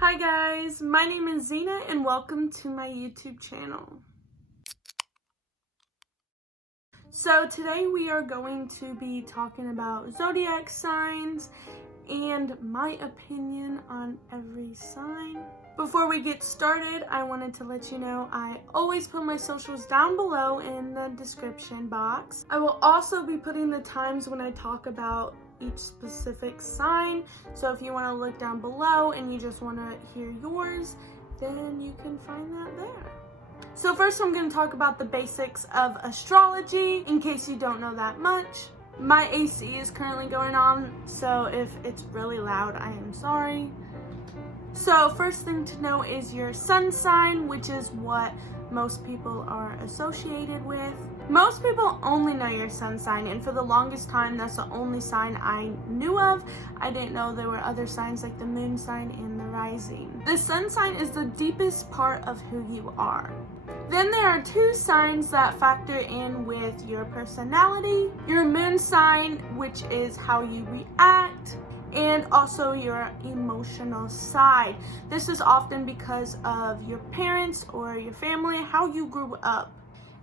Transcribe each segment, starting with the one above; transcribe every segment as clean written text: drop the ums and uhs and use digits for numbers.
Hi guys, my name is Xena and welcome to my YouTube channel. So today we are going to be talking about zodiac signs and my opinion on every sign. Before we get started, I wanted to let you know I always put my socials down below in the description box. I will also be putting the times when I talk about each specific sign, so if you want to look down below and you just want to hear yours, then you can find that there. So first I'm going to talk about the basics of astrology, in case you don't know that much. My AC is currently going on, so if it's really loud, I am sorry. So first thing to know is your sun sign, which is what most people are associated with. Most people only know your sun sign, and for the longest time that's the only sign I knew of. I didn't know there were other signs like the moon sign and the rising. The sun sign is the deepest part of who you are. Then there are two signs that factor in with your personality. Your moon sign, which is how you react, and also your emotional side. This is often because of your parents or your family, how you grew up.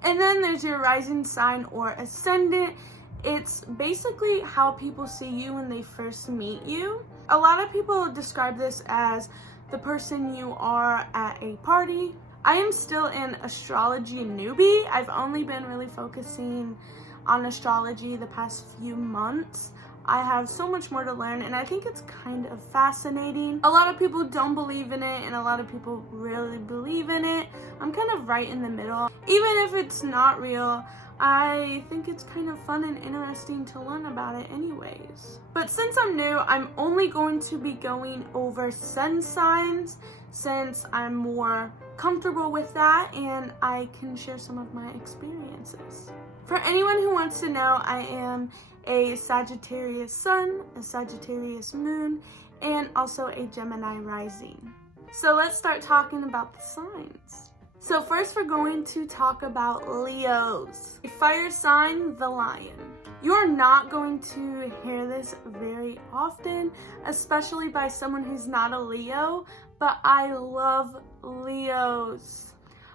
And then there's your rising sign or ascendant. It's basically how people see you when they first meet you. A lot of people describe this as the person you are at a party. I am still an astrology newbie. I've only been really focusing on astrology the past few months. I have so much more to learn, and I think it's kind of fascinating. A lot of people don't believe in it, and a lot of people really believe in it. I'm kind of right in the middle. Even if it's not real, I think it's kind of fun and interesting to learn about it anyways. But since I'm new, I'm only going to be going over sun signs since I'm more comfortable with that and I can share some of my experiences. For anyone who wants to know, I am a Sagittarius sun, a Sagittarius moon, and also a Gemini rising. So let's start talking about the signs. So first we're going to talk about Leos. A fire sign, the lion. You're not going to hear this very often, especially by someone who's not a Leo, but I love Leos.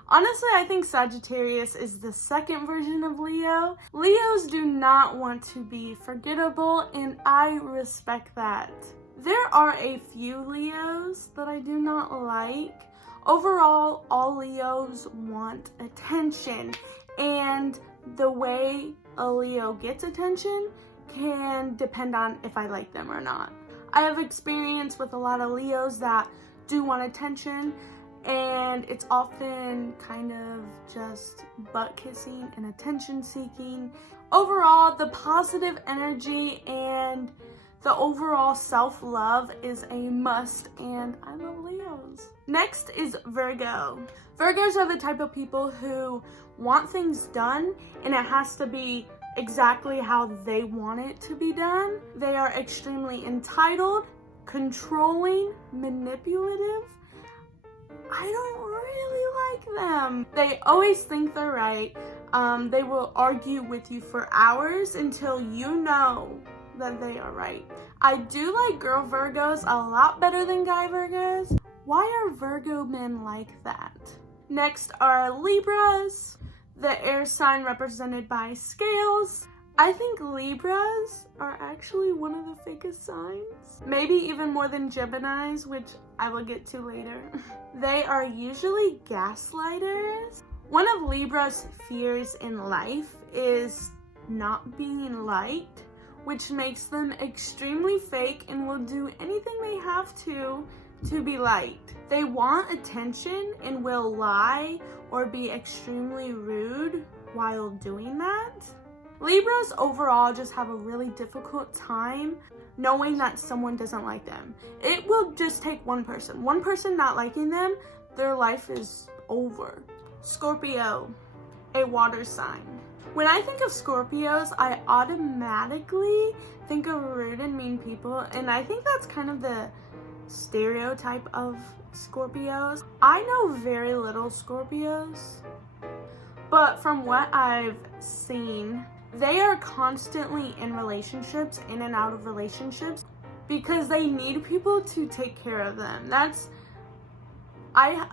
Honestly, I think Sagittarius is the second version of Leo. Leos do not want to be forgettable, and I respect that. There are a few Leos that I do not like. Overall, all Leos want attention, and the way a Leo gets attention can depend on if I like them or not. I have experience with a lot of Leos that do want attention, and it's often kind of just butt kissing and attention seeking. Overall, the positive energy and the overall self-love is a must, and I love Leos. Next is Virgo. Virgos are the type of people who want things done, and it has to be exactly how they want it to be done. They are extremely entitled, controlling, manipulative. I don't really like them. They always think they're right. They will argue with you for hours until you know that they are right. I do like girl Virgos a lot better than guy Virgos. Why are Virgo men like that? Next are Libras, the air sign represented by scales. I think Libras are actually one of the fakest signs. Maybe even more than Geminis, which I will get to later. They are usually gaslighters. One of Libra's fears in life is not being liked, which makes them extremely fake and will do anything they have to be liked. They want attention and will lie or be extremely rude while doing that. Libras overall just have a really difficult time knowing that someone doesn't like them. It will just take one person not liking them, their life is over. Scorpio, a water sign. When I think of Scorpios, I automatically think of rude and mean people, and I think that's kind of the stereotype of Scorpios. I know very little Scorpios, but from what I've seen, they are constantly in relationships, in and out of relationships, because they need people to take care of them. That's I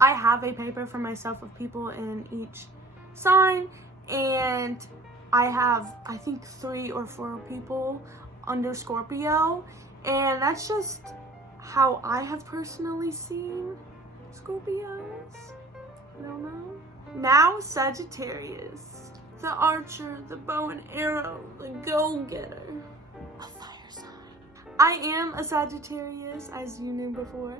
have a paper for myself of people in each sign, and I have, I think, 3 or 4 people under Scorpio, and that's just how I have personally seen Scorpios. I don't know. Now Sagittarius, the archer, the bow and arrow, the go-getter, a fire sign. I am a Sagittarius, as you knew before,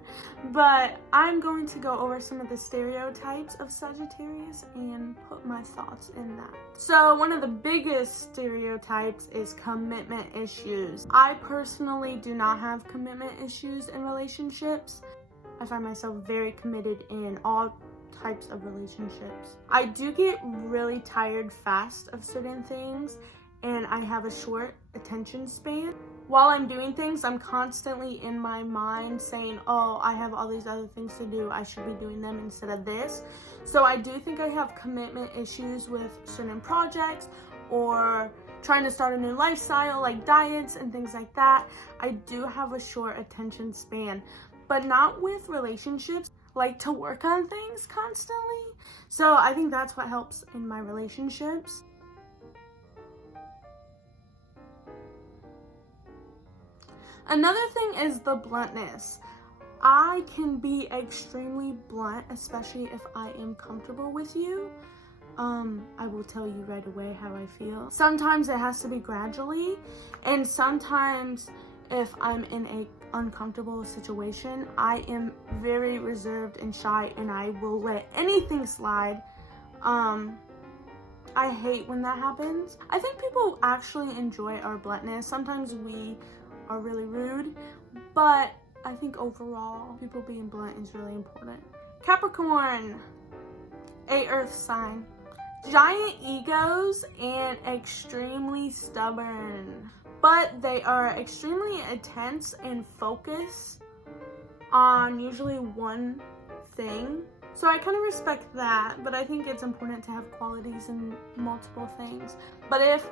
but I'm going to go over some of the stereotypes of Sagittarius and put my thoughts in that. So one of the biggest stereotypes is commitment issues. I personally do not have commitment issues in relationships. I find myself very committed in all types of relationships. I do get really tired fast of certain things, and I have a short attention span. While I'm doing things, I'm constantly in my mind saying, oh, I have all these other things to do, I should be doing them instead of this. So I do think I have commitment issues with certain projects or trying to start a new lifestyle like diets and things like that. I do have a short attention span, but not with relationships. Like to work on things constantly. So I think that's what helps in my relationships. Another thing is the bluntness. I can be extremely blunt, especially if I am comfortable with you. I will tell you right away how I feel. Sometimes it has to be gradually, and sometimes if I'm in a uncomfortable situation, I am very reserved and shy, and I will let anything slide. I hate when that happens. I think people actually enjoy our bluntness. Sometimes we are really rude, but I think overall, people being blunt is really important. Capricorn, a earth sign. Giant egos and extremely stubborn, but they are extremely intense and focused on usually one thing. So I kind of respect that, but I think it's important to have qualities in multiple things. But if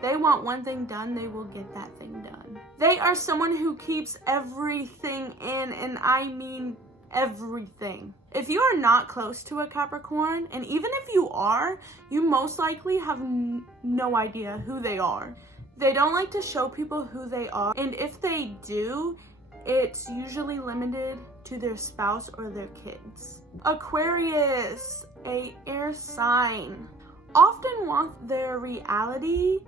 they want one thing done, they will get that thing done. They are someone who keeps everything in, and I mean everything. If you are not close to a Capricorn, and even if you are, you most likely have no idea who they are. They don't like to show people who they are, and if they do, it's usually limited to their spouse or their kids. Aquarius, a air sign, often want their reality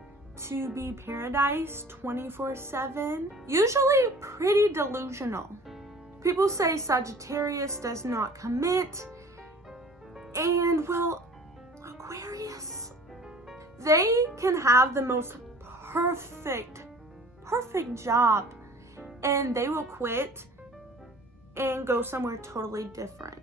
to be paradise 24/7, usually pretty delusional. People say Sagittarius does not commit, and well, Aquarius, they can have the most perfect job, and they will quit and go somewhere totally different.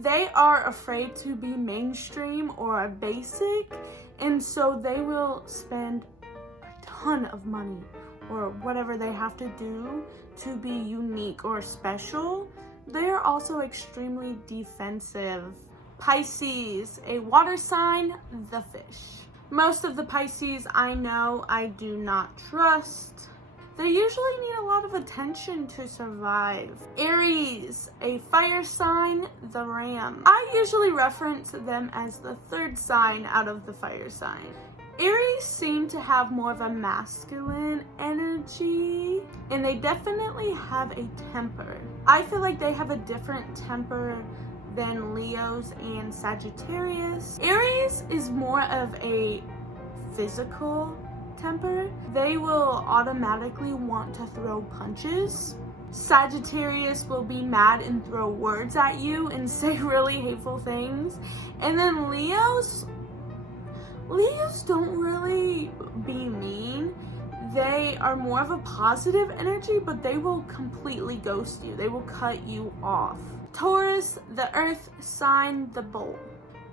They are afraid to be mainstream or basic, and so they will spend a ton of money or whatever they have to do to be unique or special. They are also extremely defensive. Pisces, a water sign, the fish. Most of the Pisces I know I do not trust. They usually need a lot of attention to survive. Aries, a fire sign, the ram. I usually reference them as the third sign out of the fire sign. Aries seem to have more of a masculine energy, and they definitely have a temper. I feel like they have a different temper than Leos and Sagittarius. Aries is more of a physical temper. They will automatically want to throw punches. Sagittarius will be mad and throw words at you and say really hateful things. And then Leos don't really be mean. They are more of a positive energy, but they will completely ghost you. They will cut you off. Taurus, the earth sign, the bull.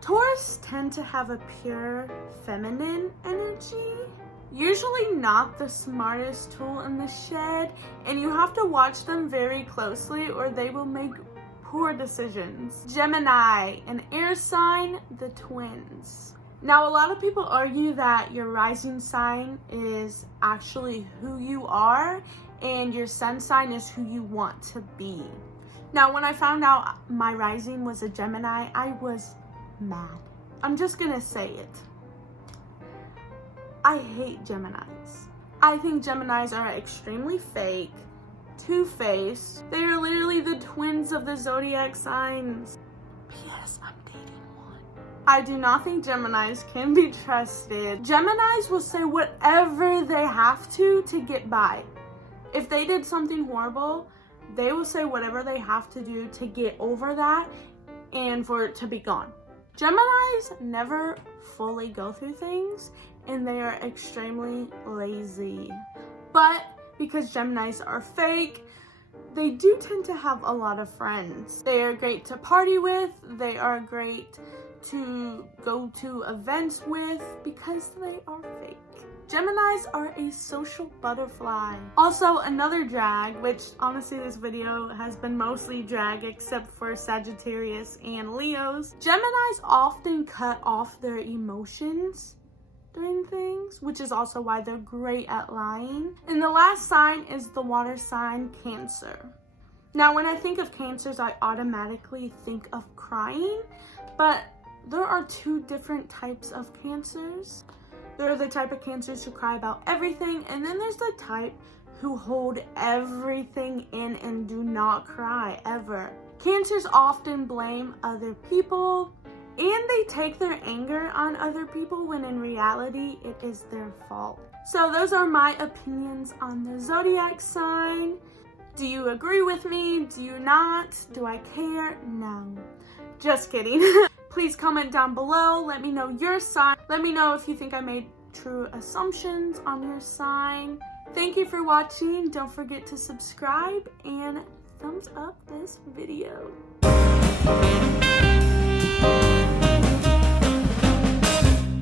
Taurus tend to have a pure feminine energy. Usually not the smartest tool in the shed, and you have to watch them very closely or they will make poor decisions. Gemini, an air sign, the twins. Now, a lot of people argue that your rising sign is actually who you are and your sun sign is who you want to be. Now, when I found out my rising was a Gemini, I was mad. I'm just gonna say it. I hate Geminis. I think Geminis are extremely fake, two-faced. They are literally the twins of the zodiac signs. P.S. I'm dating one. I do not think Geminis can be trusted. Geminis will say whatever they have to get by. If they did something horrible, they will say whatever they have to do to get over that and for it to be gone. Geminis never fully go through things and they are extremely lazy. But because Geminis are fake, they do tend to have a lot of friends. They are great to party with, they are great to go to events with because they are fake. Geminis are a social butterfly. Also, another drag, which honestly this video has been mostly drag except for Sagittarius and Leos. Geminis often cut off their emotions during things, which is also why they're great at lying. And the last sign is the water sign, Cancer. Now, when I think of Cancers, I automatically think of crying, but there are two different types of Cancers. There are the type of Cancers who cry about everything, and then there's the type who hold everything in and do not cry ever. Cancers often blame other people, and they take their anger on other people when in reality it is their fault. So those are my opinions on the zodiac sign. Do you agree with me? Do you not? Do I care? No. Just kidding. Please comment down below. Let me know your sign. Let me know if you think I made true assumptions on your sign. Thank you for watching. Don't forget to subscribe and thumbs up this video.